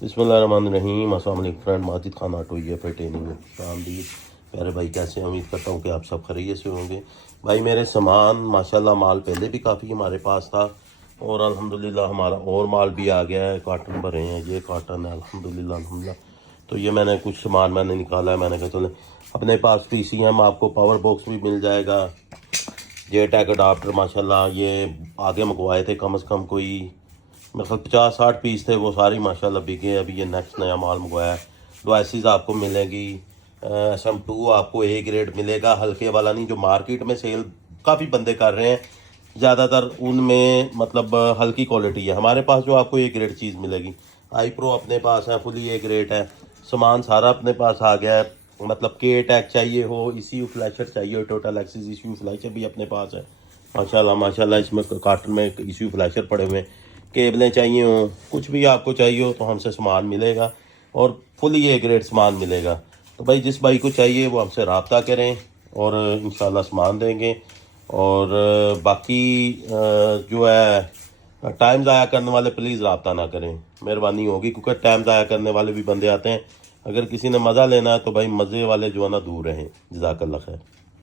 बिस्मिल्लाहिर्रहमानिर्रहीम। अस्सलाम वालेकुम फ्रेंड, माजिद खान ऑटो ये पे ट्रेनिंग में खुशामदीद। प्यारे भाई कैसे हैं? उम्मीद करता हूँ कि आप सब खैरियत से होंगे। भाई मेरे सामान माशाल्लाह माल पहले भी काफ़ी हमारे पास था और अल्हम्दुलिल्लाह हमारा और माल भी आ गया है। कार्टन भरे हैं, ये कार्टन है अल्हम्दुलिल्लाह। तो ये मैंने कुछ सामान मैंने निकाला है, मैंने कहा चले अपने पास PCM आपको पावर बॉक्स भी मिल जाएगा। जे टैग अडाप्टर माशाल्लाह ये आगे मंगवाए थे, कम से कम कोई मतलब 50-60 पीस थे, वो सारी माशाल्लाह बिके। अभी ये नेक्स्ट नया माल मंगवाया है। डिवाइसेस आपको मिलेंगी, SM2 आपको A ग्रेड मिलेगा, हल्के वाला नहीं। जो मार्केट में सेल काफ़ी बंदे कर रहे हैं ज़्यादातर उनमें मतलब हल्की क्वालिटी है। हमारे पास जो आपको A ग्रेड चीज़ मिलेगी। आई प्रो अपने पास है, फुली A ग्रेड है। सामान सारा अपने पास आ गया है। मतलब के टैग चाहिए हो, ECU फ्लैशर चाहिए हो, टोटल एक्सिस ECU फ्लैशर भी अपने पास है माशाल्लाह। इसमें कार्टन में ECU फ्लैशर पड़े हुए हैं। केबलें चाहिए हो, कुछ भी आपको चाहिए हो तो हमसे सामान मिलेगा और फुली A ग्रेड सामान मिलेगा। तो भाई जिस भाई को चाहिए वो हमसे रब्ता करें और इंशाल्लाह सामान देंगे। और बाकी जो है टाइम ज़ाया करने वाले प्लीज़ रब्ता ना करें, मेहरबानी होगी, क्योंकि टाइम ज़ाया करने वाले भी बंदे आते हैं। अगर किसी ने मज़ा लेना है तो भाई मज़े वाले जो है ना दूर रहें। जज़ाकल्लाह खैर।